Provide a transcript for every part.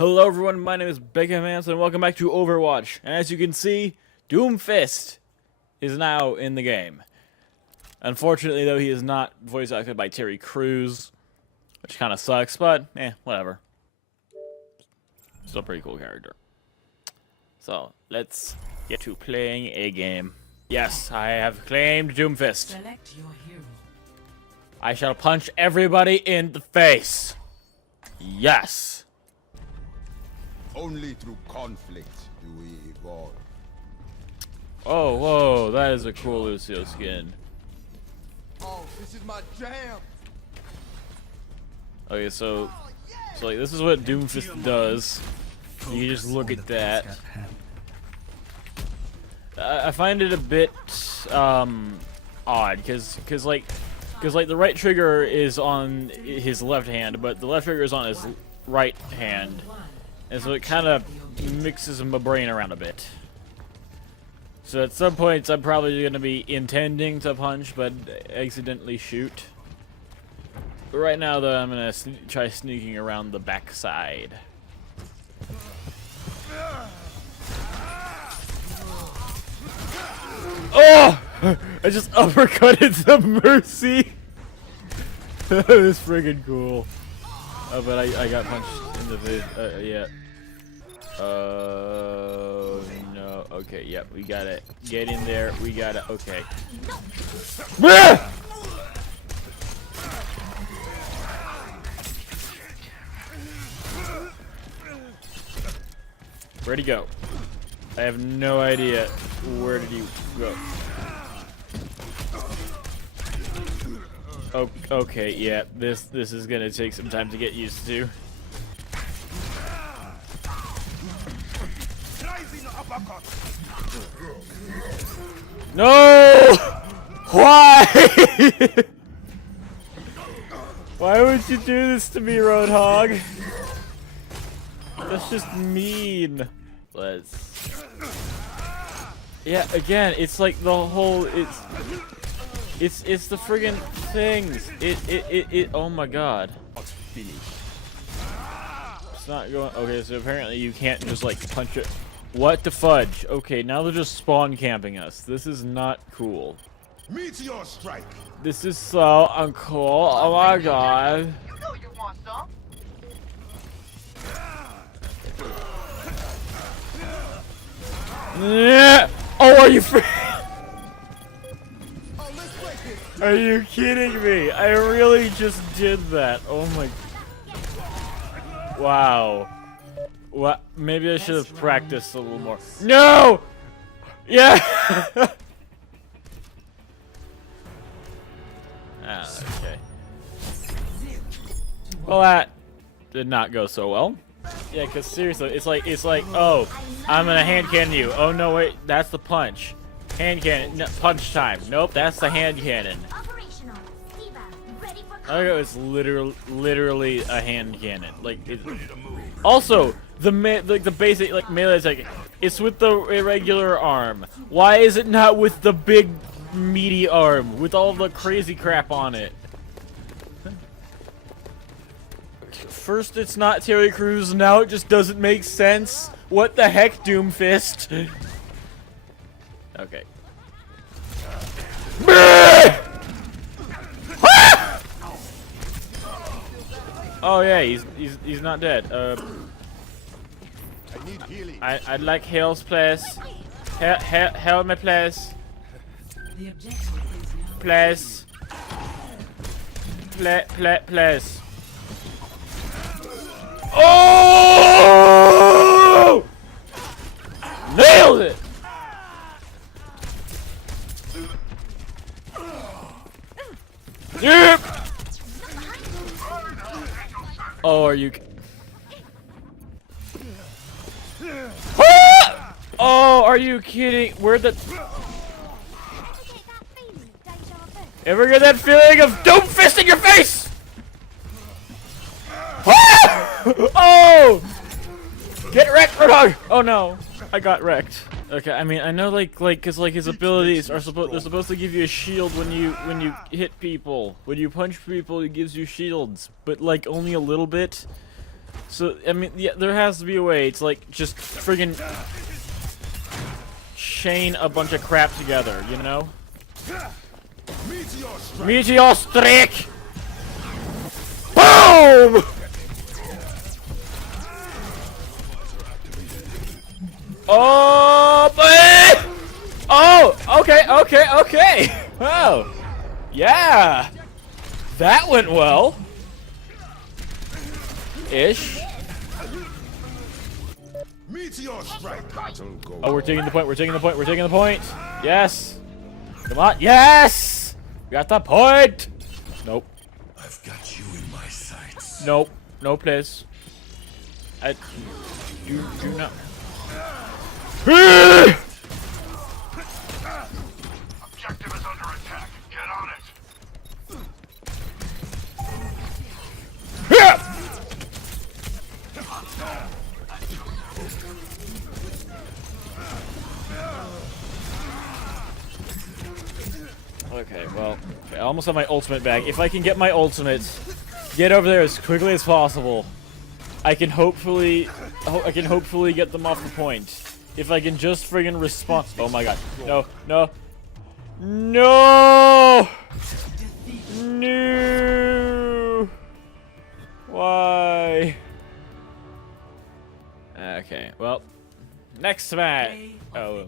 Hello everyone, my name is Beckham Hansen and welcome back to Overwatch. And as you can see, DOOMFIST is now in the game. Unfortunately though, he is not voice acted by Terry Crews, which kind of sucks, but whatever. Still a pretty cool character. So, let's get to playing a game. Yes, I have claimed DOOMFIST. Select your hero. I shall punch everybody in the face. Yes. Only through conflict do we evolve. Oh, whoa, that is a cool Lucio skin. Oh, this is my jam. Okay, so like this is what DOOMFIST does. You just look at that. I find it a bit odd because like the right trigger is on his left hand, but the left trigger is on his right hand. And so it kind of mixes my brain around a bit. So at some points I'm probably going to be intending to punch, but accidentally shoot. But right now though, I'm going to try sneaking around the backside. Oh! I just uppercutted the Mercy! That was friggin' cool. Oh, but I got punched in the vid. Yeah. No. Okay, yep, we got it. Get in there. We got it. Okay. Where'd he go? I have no idea. Where did he go? Oh, okay, yeah. This is gonna take some time to get used to. No! Why? Why would you do this to me, Roadhog? That's just mean. Let's. Yeah, again, it's like the whole. It's the friggin' things. It. Oh my god. It's not going. Okay, so apparently you can't just like punch it. What the fudge? Okay, now they're just spawn camping us. This is not cool. Meteor strike. This is so uncool. Oh my god. You know you want some. Yeah. Oh, are you Are you kidding me? I really just did that. Oh my. Wow. What? Maybe I should have practiced a little more. No! Yeah! Okay. Well, that did not go so well. Yeah, because seriously, it's like, oh, I'm gonna hand cannon you. Oh no, wait, that's the punch. Hand cannon, no, punch time. Nope, that's the hand cannon. Okay, it's literally a hand cannon. Like, also the basic like melee attack. It's with the irregular arm. Why is it not with the big meaty arm with all the crazy crap on it? First it's not Terry Crews, now it just doesn't make sense. What the heck, DOOMFIST? Okay. Oh yeah, he's not dead. I need healing. I'd like heals, please. Help me, please. The objective is now. Please. Please. Oh! Nailed it! Yep. Oh, are you? Oh, are you kidding? Where'd the? Ever get that feeling of DOOMFIST in your face? Oh! Get wrecked, Roadhog! Oh no, I got wrecked. Okay, I mean, I know cause his abilities are supposed to give you a shield when you hit people. When you punch people, it gives you shields, but like only a little bit. So, I mean, yeah, there has to be a way to, like, just friggin' chain a bunch of crap together, you know? Meteor strike. Meteor strike! Boom! Oh, boy! Oh, okay. Oh, yeah. That went well. Ish. Meteor strike. Battle go. Oh, we're taking the point. Yes. Come on. Yes! We got the point. Nope. I've got you in my sights. Nope. No, please. You do not. Objective is under attack. Get on it. Okay, well, I almost have my ultimate back. If I can get my ultimate, get over there as quickly as possible, I can hopefully get them off the point. If I can just friggin' respond. Oh my god. No. Why? Okay, well, next match. Oh,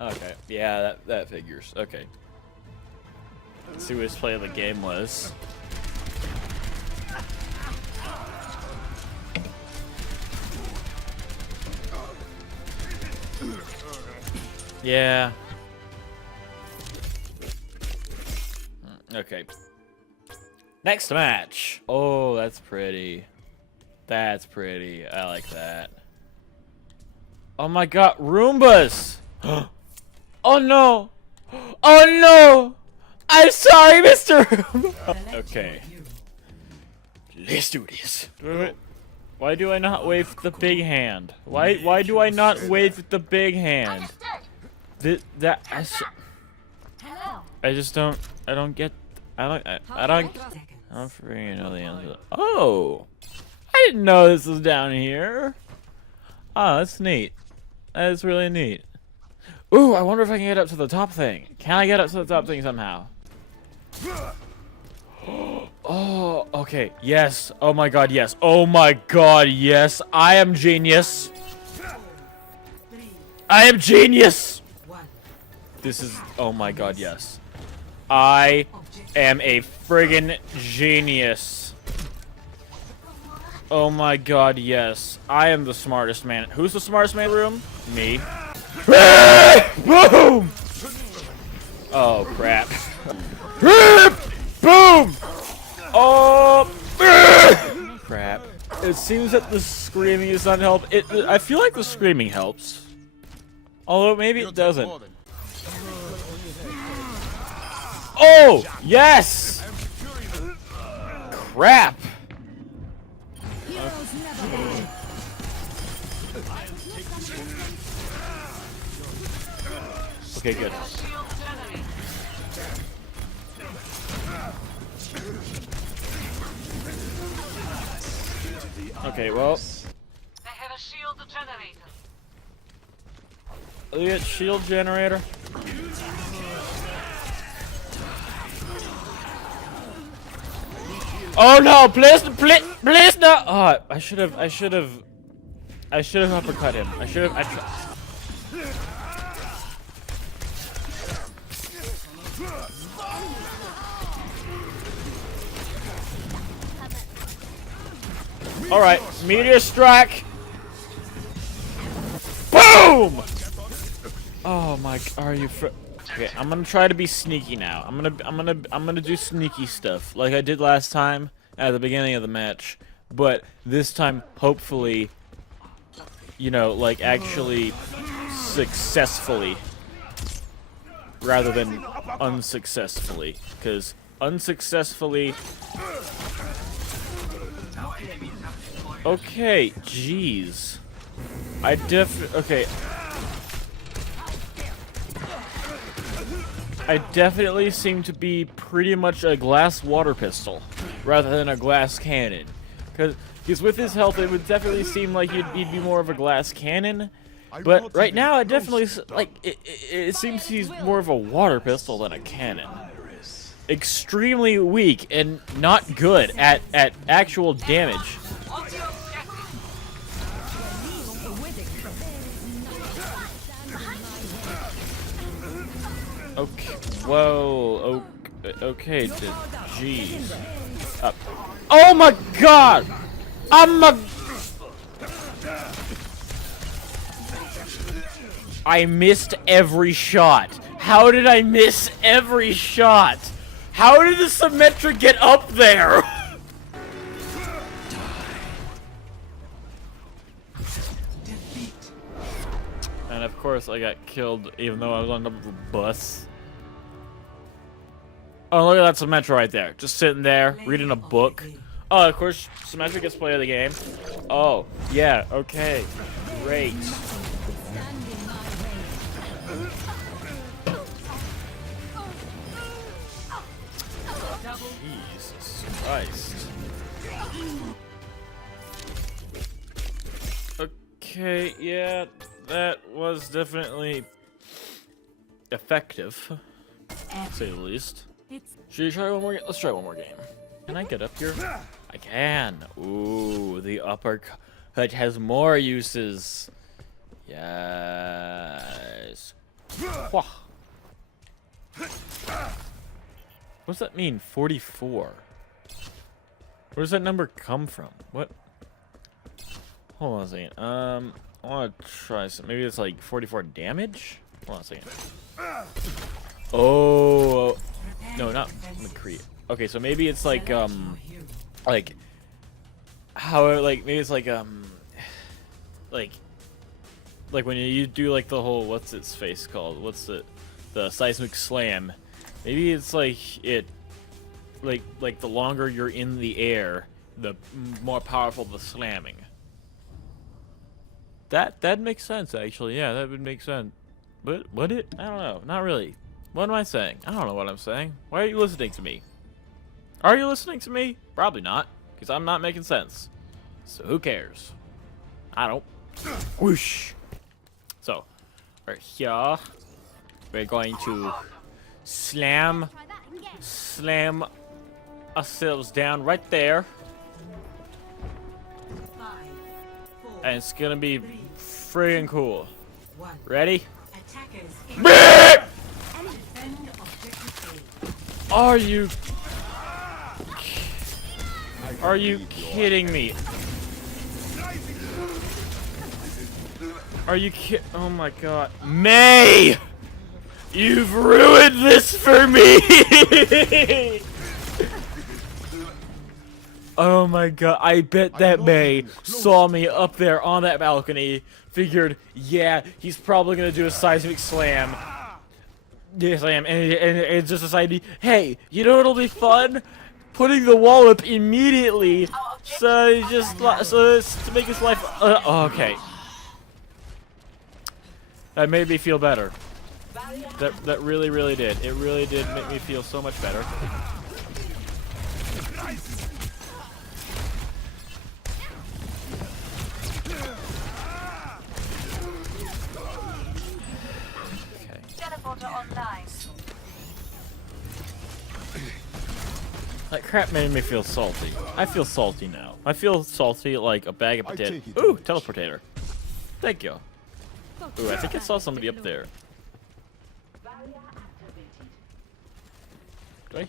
okay. Yeah, that figures. Okay. Let's see what his play of the game was. Yeah. Okay. Next match. Oh, that's pretty. That's pretty. I like that. Oh my god, Roombas! Oh no! Oh no! I'm sorry, Mr. Roomba! Okay. Let's do this. Why do I not wave with the big hand? Why do I not wave with the big hand? I just don't. I don't get. I don't freaking know the answer. Oh, I didn't know this was down here. Oh, that's neat. That is really neat. Ooh, I wonder if I can get up to the top thing. Can I get up to the top thing somehow? Oh, okay. Yes. Oh my god, yes. Oh my god, yes. I am genius. I am genius. This is. Oh my god, yes. I am a friggin' genius. Oh my god, yes. I am the smartest man. Who's the smartest man in the room? Me. Boom! Oh, crap. Boom! Oh, crap. It seems that the screaming is not help. I feel like the screaming helps. Although maybe it doesn't. Oh, yes! Crap. Okay, good. Okay, well. I have a shield generator. Look at shield generator. Oh no! Please no! Oh, I should have uppercut him. All right, meteor strike. Boom! Oh my! Are you? Okay, I'm gonna try to be sneaky now. I'm gonna do sneaky stuff like I did last time at the beginning of the match, but this time hopefully, you know, like actually successfully, rather than unsuccessfully, because unsuccessfully. Okay, jeez. Okay. I definitely seem to be pretty much a glass water pistol rather than a glass cannon. Because with his health, it would definitely seem like he'd be more of a glass cannon. But right now, it definitely it seems he's more of a water pistol than a cannon. Extremely weak and not good at actual damage. On to your objective. Okay. Whoa. Okay. Jeez. Oh my God! I missed every shot. How did I miss every shot? How did the Symmetra get up there? And of course I got killed even though I was on the bus. Oh, look at that Symmetra right there. Just sitting there, reading a book. Oh, of course, Symmetra gets play of the game. Oh, yeah, okay. Great. Jesus Christ. Okay, yeah, that was definitely effective, to say the least. Should we try one more game? Let's try one more game. Can I get up here? I can. Ooh, the uppercut has more uses. Yes. Wah. What's that mean? 44. Where does that number come from? What? Hold on a second. I want to try some. Maybe it's like 44 damage? Hold on a second. Oh. No, not McCree. Okay, so maybe it's like, how, like, maybe it's like when you do, like, the whole, what's its face called? What's the seismic slam? Maybe it's like like the longer you're in the air, the more powerful the slamming. That makes sense, actually. Yeah, that would make sense. But would it? I don't know. Not really. What am I saying? I don't know what I'm saying. Why are you listening to me? Are you listening to me? Probably not, because I'm not making sense. So who cares? I don't. Whoosh. So, right here, we're going to slam ourselves down right there. And it's gonna be friggin' cool. Ready? Are you kidding me? Are you oh my God. May! You've ruined this for me! Oh my God, I bet that May saw me up there on that balcony, figured, yeah, he's probably gonna do a seismic slam. Yes, I am, and just decided, hey, you know what'll be fun? Putting the wall up immediately, so to make his life, okay. That made me feel better. That really did. It really did make me feel so much better. That crap made me feel salty. I feel salty now. I feel salty like a bag of potatoes. Ooh, teleportator. Thank you. Ooh, I think I saw somebody up there. Did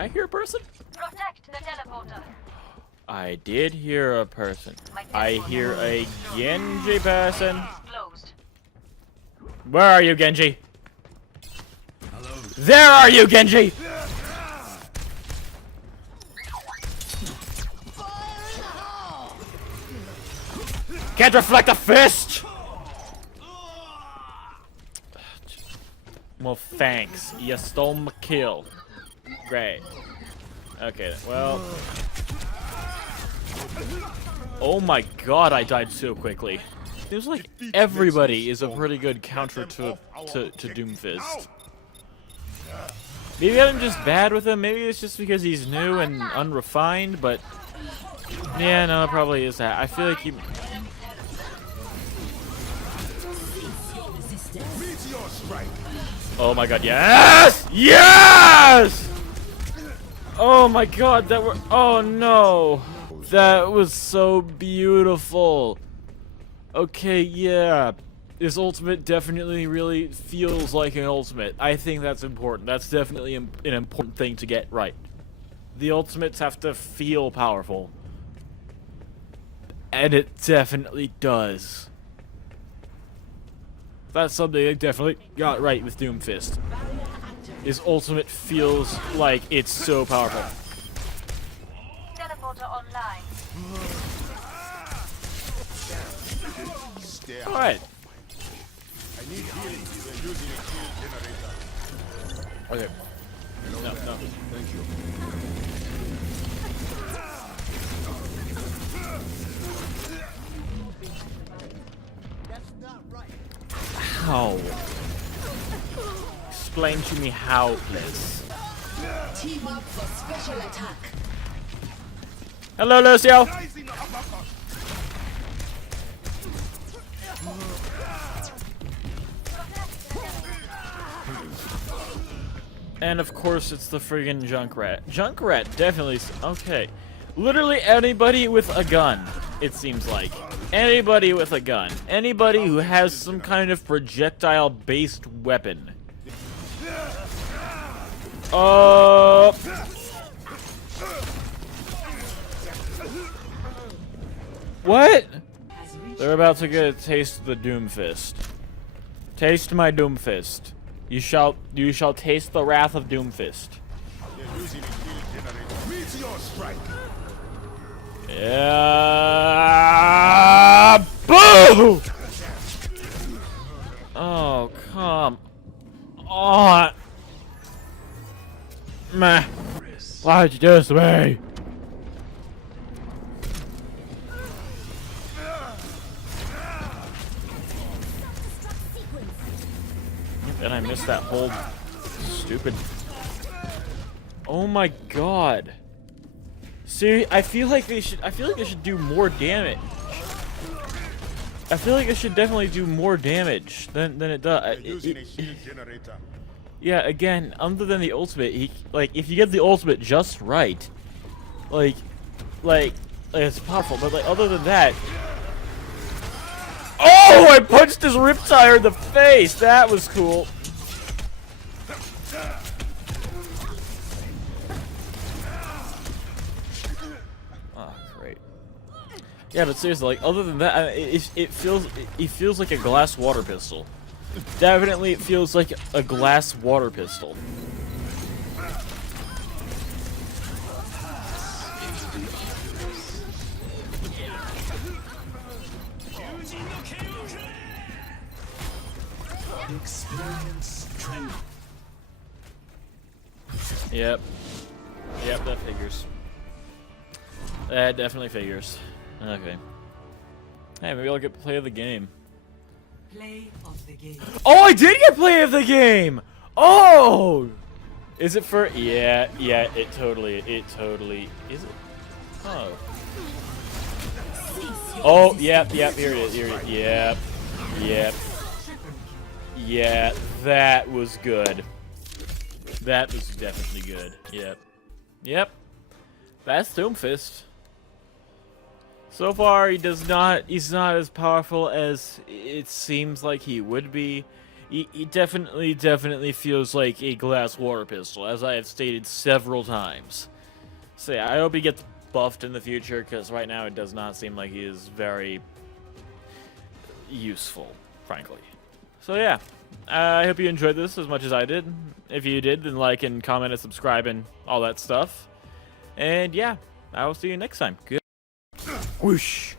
I hear a person? Protect the teleporter. I did hear a person. I hear a Genji person. Closed. Where are you, Genji? Hello. There are you, Genji! Can't reflect a fist! Well, thanks. You stole my kill. Great. Okay, well... Oh my God, I died so quickly. Seems like everybody is a pretty good counter to DOOMFIST. Maybe I'm just bad with him. Maybe it's just because he's new and unrefined, but yeah, no, it probably is that. I feel like he. Oh my god, yes! Yes! Oh my god, that were. Oh no! That was so beautiful. Okay, yeah. This ultimate definitely really feels like an ultimate. I think that's important. That's definitely an important thing to get right. The ultimates have to feel powerful. And it definitely does. That's something I definitely got right with DOOMFIST. His ultimate feels like it's so powerful. Teleporter online. Alright. I need healing. We're using a shield generator. Okay. No. Thank you. How? Explain to me how, please. Team up for special attack. Hello, Lucio. And of course, it's the friggin' Junkrat. Junkrat definitely. Okay. Literally anybody with a gun, it seems like. Anybody with a gun. Anybody who has some kind of projectile-based weapon. What? They're about to get a taste of the DOOMFIST. Taste my DOOMFIST. You shall taste the wrath of DOOMFIST. They're using a shield generator. Meteor strike. Yeah. Boo! Oh, come on. Meh. Why'd you do this to me? And I missed that whole stupid. Oh my god. See, I feel like they should do more damage. I feel like it should definitely do more damage than it does. Using a shield generator. Yeah, again, other than the ultimate, if you get the ultimate just right, like it's powerful. But like other than that, oh, I punched his Riptire in the face. That was cool. Oh, great. Yeah, but seriously, like other than that, it feels like a glass water pistol. Definitely, it feels like a glass water pistol. Experience training. Yep, that figures. That definitely figures. Okay. Hey, maybe I'll get play of the game. Play of the game. Oh, I did get play of the game! Oh! Is it for... Yeah, it totally is it? Oh. Oh, yep, here it is, yep. Yeah, that was good. That was definitely good, yep. That's DOOMFIST. So far, he's not as powerful as it seems like he would be. He definitely feels like a glass water pistol, as I have stated several times. So yeah, I hope he gets buffed in the future, because right now it does not seem like he is very useful, frankly. So yeah, I hope you enjoyed this as much as I did. If you did, then like and comment and subscribe and all that stuff. And yeah, I will see you next time. Good. Whoosh.